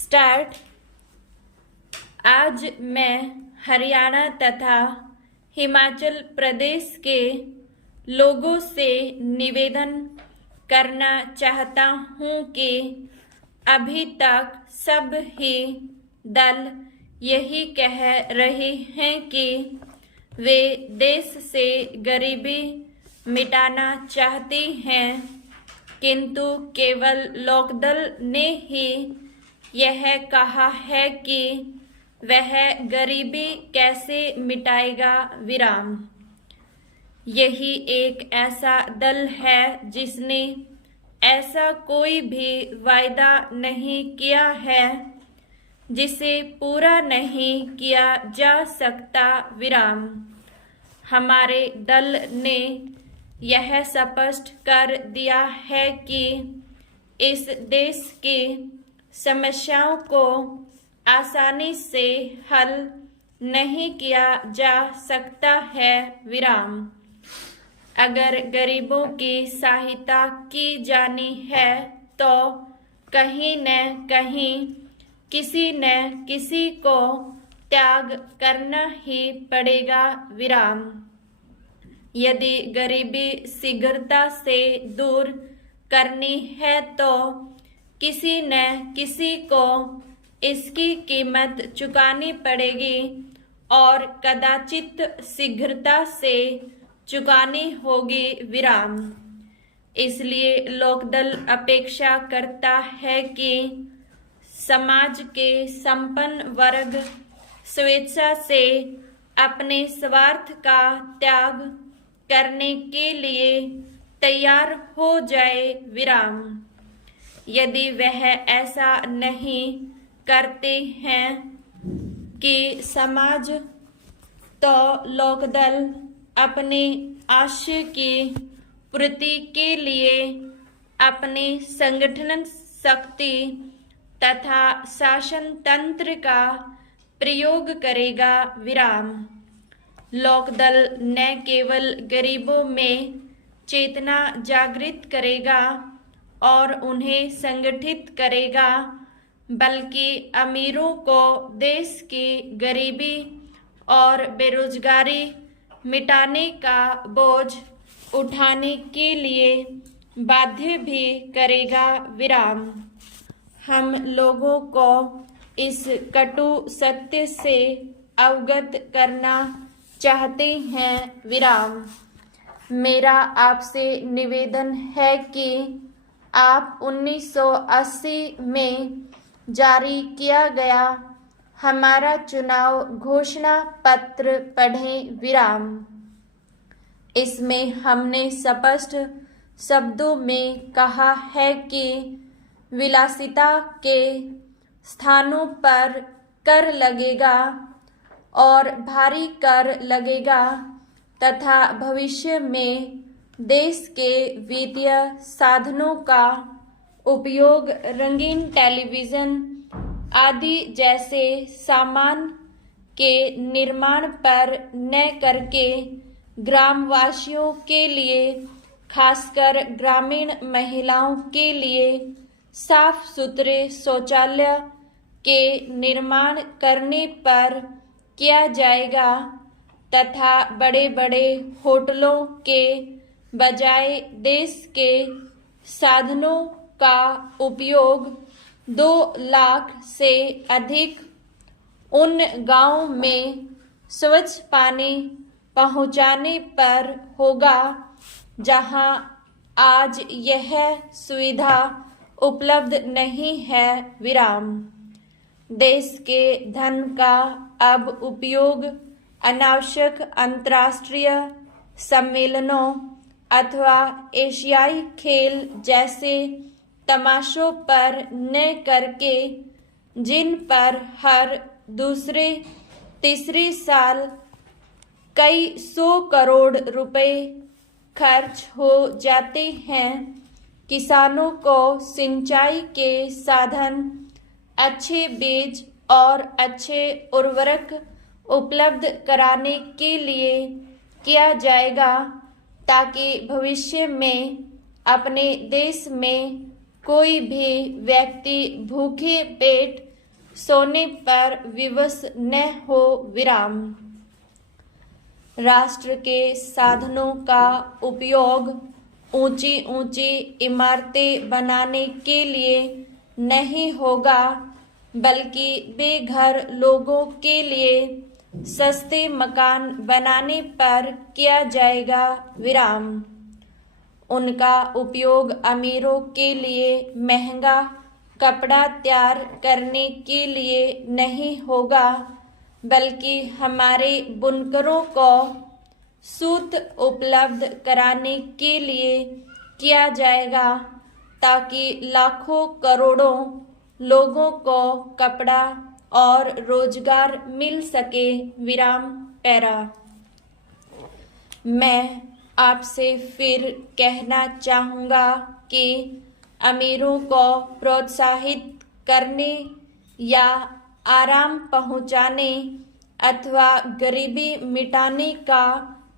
Start. आज मैं हरियाणा तथा हिमाचल प्रदेश के लोगों से निवेदन करना चाहता हूं कि अभी तक सब ही दल यही कह रहे हैं कि वे देश से गरीबी मिटाना चाहते हैं, किंतु केवल लोकदल ने ही यह कहा है कि वह गरीबी कैसे मिटाएगा विराम। यही एक ऐसा दल है जिसने ऐसा कोई भी वायदा नहीं किया है जिसे पूरा नहीं किया जा सकता विराम। हमारे दल ने यह स्पष्ट कर दिया है कि इस देश की समस्याओं को आसानी से हल नहीं किया जा सकता है विराम। अगर गरीबों की सहायता की जानी है तो कहीं न कहीं किसी न किसी को त्याग करना ही पड़ेगा विराम। यदि गरीबी शीघ्रता से दूर करनी है तो किसी न किसी को इसकी कीमत चुकानी पड़ेगी और कदाचित शीघ्रता से चुकानी होगी विराम। इसलिए लोकदल अपेक्षा करता है कि समाज के संपन्न वर्ग स्वेच्छा से अपने स्वार्थ का त्याग करने के लिए तैयार हो जाए विराम। यदि वह ऐसा नहीं करते हैं कि समाज तो लोकदल अपने आशय की पूर्ति के लिए अपनी संगठन शक्ति तथा शासन तंत्र का प्रयोग करेगा विराम। लोकदल न केवल गरीबों में चेतना जागृत करेगा और उन्हें संगठित करेगा, बल्कि अमीरों को देश की गरीबी और बेरोजगारी मिटाने का बोझ उठाने के लिए बाध्य भी करेगा विराम। हम लोगों को इस कटु सत्य से अवगत करना चाहते हैं विराम। मेरा आपसे निवेदन है कि आप 1980 में जारी किया गया हमारा चुनाव घोषणा पत्र पढ़ें विराम। इसमें हमने स्पष्ट शब्दों में कहा है कि विलासिता के स्थानों पर कर लगेगा और भारी कर लगेगा तथा भविष्य में देश के वित्तीय साधनों का उपयोग रंगीन टेलीविजन आदि जैसे सामान के निर्माण पर न करके ग्रामवासियों के लिए, खासकर ग्रामीण महिलाओं के लिए साफ सुथरे शौचालय के निर्माण करने पर किया जाएगा तथा बड़े बड़े होटलों के बजाय देश के साधनों का उपयोग 2 लाख से अधिक उन गांवों में स्वच्छ पानी पहुंचाने पर होगा जहां आज यह सुविधा उपलब्ध नहीं है विराम। देश के धन का अब उपयोग अनावश्यक अंतर्राष्ट्रीय सम्मेलनों अथवा एशियाई खेल जैसे तमाशों पर न करके, जिन पर हर दूसरे तीसरे साल कई 100 करोड़ रुपए खर्च हो जाते हैं, किसानों को सिंचाई के साधन, अच्छे बीज और अच्छे उर्वरक उपलब्ध कराने के लिए किया जाएगा ताकि भविष्य में अपने देश में कोई भी व्यक्ति भूखे पेट सोने पर विवश न हो विराम। राष्ट्र के साधनों का उपयोग ऊंची ऊंची इमारतें बनाने के लिए नहीं होगा, बल्कि बेघर लोगों के लिए सस्ते मकान बनाने पर किया जाएगा विराम। उनका उपयोग अमीरों के लिए महंगा कपड़ा तैयार करने के लिए नहीं होगा, बल्कि हमारे बुनकरों को सूत उपलब्ध कराने के लिए किया जाएगा, ताकि लाखों करोड़ों लोगों को कपड़ा और रोजगार मिल सके विराम पैरा। मैं आपसे फिर कहना चाहूँगा कि अमीरों को प्रोत्साहित करने या आराम पहुँचाने अथवा गरीबी मिटाने का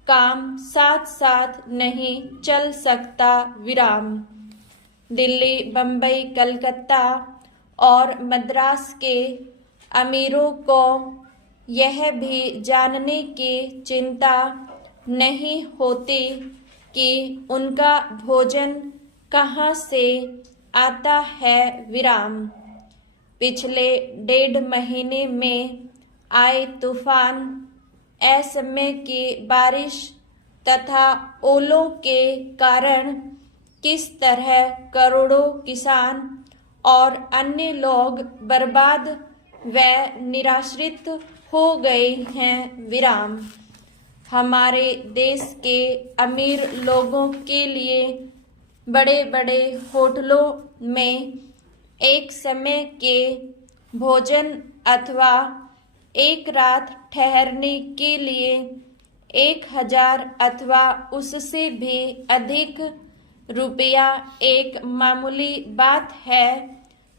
काम साथ साथ नहीं चल सकता विराम। दिल्ली, बम्बई, कलकत्ता और मद्रास के अमीरों को यह भी जानने की चिंता नहीं होती कि उनका भोजन कहाँ से आता है विराम। पिछले 1.5 महीने में आए तूफान, असमय की बारिश तथा ओलों के कारण किस तरह करोड़ों किसान और अन्य लोग बर्बाद व निराश्रित हो गए हैं विराम। हमारे देश के अमीर लोगों के लिए बड़े बड़े होटलों में एक समय के भोजन अथवा एक रात ठहरने के लिए 1000 अथवा उससे भी अधिक रुपया एक मामूली बात है,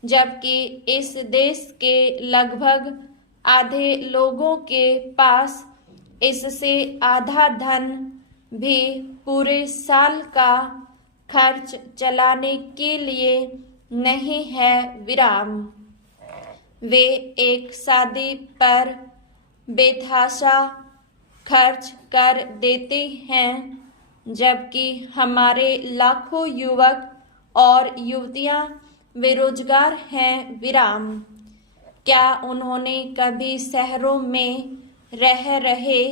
जबकि इस देश के लगभग आधे लोगों के पास इससे आधा धन भी पूरे साल का खर्च चलाने के लिए नहीं है विराम। वे एक शादी पर बेतहाशा खर्च कर देते हैं, जबकि हमारे लाखों युवक और युवतियां बेरोजगार हैं विराम। क्या उन्होंने कभी शहरों में रह रहे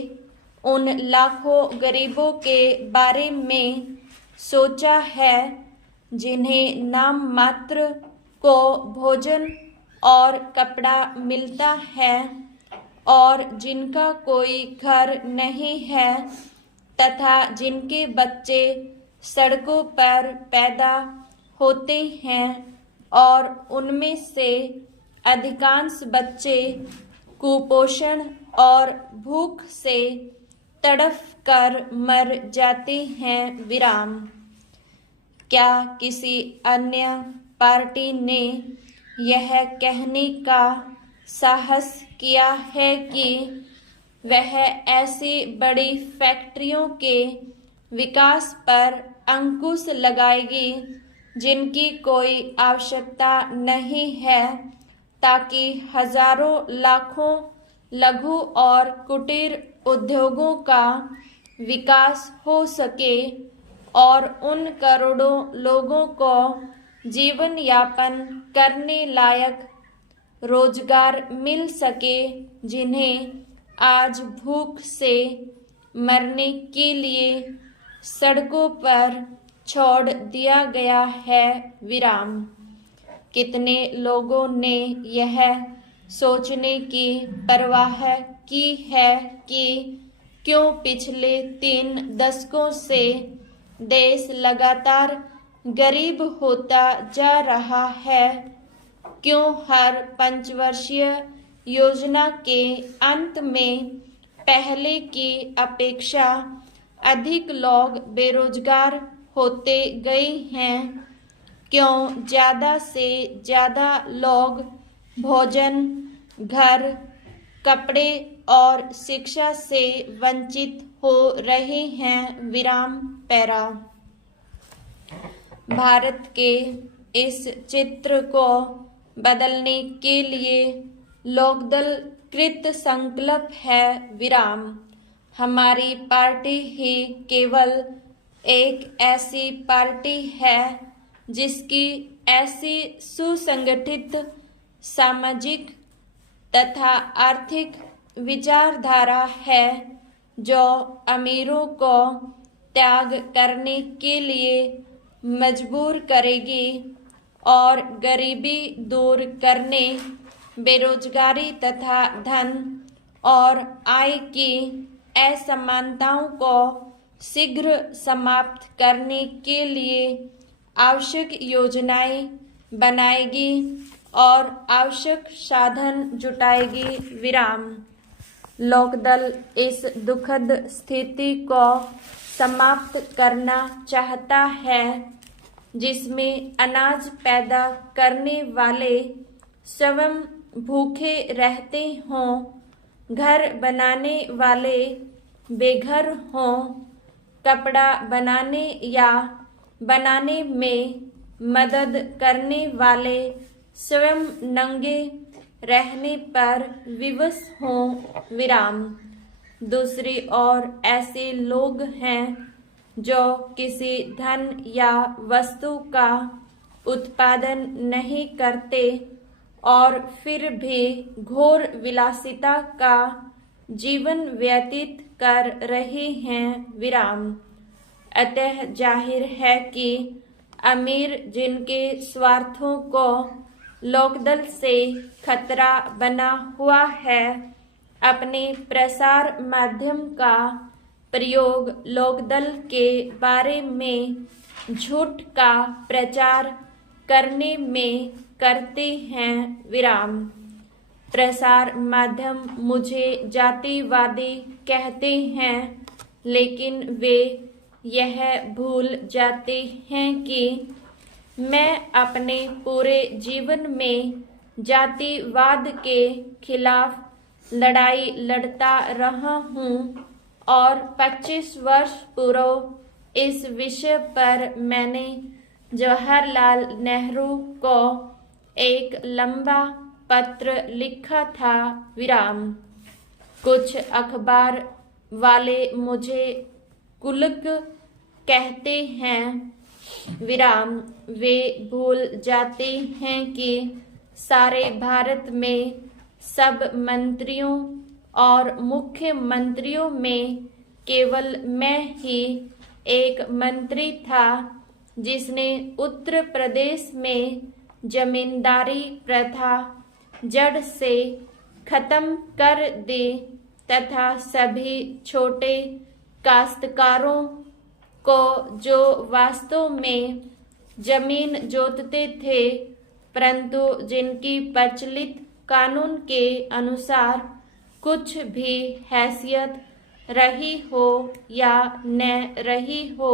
उन लाखों गरीबों के बारे में सोचा है, जिन्हें नाम मात्र को भोजन और कपड़ा मिलता है और जिनका कोई घर नहीं है तथा जिनके बच्चे सड़कों पर पैदा होते हैं और उनमें से अधिकांश बच्चे कुपोषण और भूख से तड़फ कर मर जाते हैं विराम। क्या किसी अन्य पार्टी ने यह कहने का साहस किया है कि वह ऐसी बड़ी फैक्ट्रियों के विकास पर अंकुश लगाएगी जिनकी कोई आवश्यकता नहीं है, ताकि हजारों लाखों लघु और कुटीर उद्योगों का विकास हो सके और उन करोड़ों लोगों को जीवन यापन करने लायक रोजगार मिल सके, जिन्हें आज भूख से मरने के लिए सड़कों पर छोड़ दिया गया है विराम। कितने लोगों ने यह सोचने की परवाह की है कि क्यों पिछले 3 दशकों से देश लगातार गरीब होता जा रहा है, क्यों हर पंचवर्षीय योजना के अंत में पहले की अपेक्षा अधिक लोग बेरोजगार होते गए हैं, क्यों ज़्यादा से ज़्यादा लोग भोजन, घर, कपड़े और शिक्षा से वंचित हो रहे हैं विराम पैरा। भारत के इस चित्र को बदलने के लिए लोकदल कृत संकल्प है विराम। हमारी पार्टी ही केवल एक ऐसी पार्टी है जिसकी ऐसी सुसंगठित सामाजिक तथा आर्थिक विचारधारा है जो अमीरों को त्याग करने के लिए मजबूर करेगी और गरीबी दूर करने, बेरोजगारी तथा धन और आय की असमानताओं को शीघ्र समाप्त करने के लिए आवश्यक योजनाएं बनाएगी और आवश्यक साधन जुटाएगी विराम। लोकदल इस दुखद स्थिति को समाप्त करना चाहता है जिसमें अनाज पैदा करने वाले स्वयं भूखे रहते हों, घर बनाने वाले बेघर हों, कपड़ा बनाने या बनाने में मदद करने वाले स्वयं नंगे रहने पर विवश हों विराम। दूसरी ओर ऐसे लोग हैं जो किसी धन या वस्तु का उत्पादन नहीं करते और फिर भी घोर विलासिता का जीवन व्यतीत कर रहे हैं विराम। अतः जाहिर है कि अमीर जिनके स्वार्थों को लोकदल से खतरा बना हुआ है, अपने प्रसार माध्यम का प्रयोग लोकदल के बारे में झूठ का प्रचार करने में करते हैं विराम। प्रसार माध्यम मुझे जातिवादी कहते हैं, लेकिन वे यह भूल जाते हैं कि मैं अपने पूरे जीवन में जातिवाद के खिलाफ लड़ाई लड़ता रहा हूँ और 25 वर्ष पूर्व इस विषय पर मैंने जवाहरलाल नेहरू को एक लंबा पत्र लिखा था विराम। कुछ अखबार वाले मुझे कुलक कहते हैं विराम। वे भूल जाते हैं कि सारे भारत में सब मंत्रियों और मुख्यमंत्रियों में केवल मैं ही एक मंत्री था जिसने उत्तर प्रदेश में जमींदारी प्रथा जड़ से खत्म कर दी तथा सभी छोटे काश्तकारों को जो वास्तव में जमीन जोतते थे परंतु जिनकी प्रचलित कानून के अनुसार कुछ भी हैसियत रही हो या न रही हो,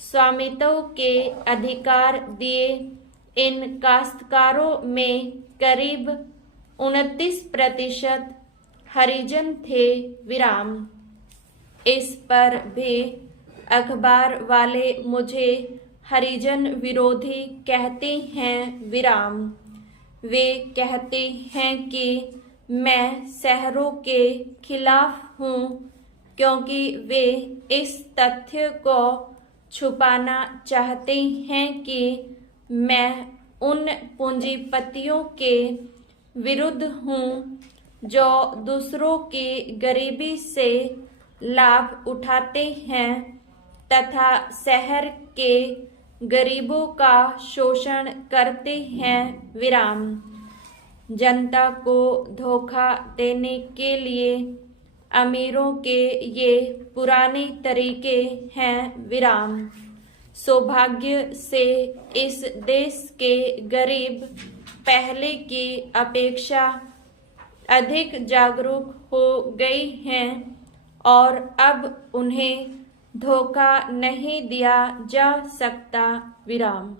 स्वामित्व के अधिकार दिए इन काश्तकारों में करीब 29% हरिजन थे विराम। इस पर भी अखबार वाले मुझे हरिजन विरोधी कहते हैं विराम। वे कहते हैं कि मैं शहरों के खिलाफ हूँ क्योंकि वे इस तथ्य को छुपाना चाहते हैं कि मैं उन पूंजीपतियों के विरुद्ध हूँ जो दूसरों की गरीबी से लाभ उठाते हैं तथा शहर के गरीबों का शोषण करते हैं विराम। जनता को धोखा देने के लिए अमीरों के ये पुराने तरीके हैं विराम। सौभाग्य से इस देश के गरीब पहले की अपेक्षा अधिक जागरूक हो गए हैं और अब उन्हें धोखा नहीं दिया जा सकता विराम।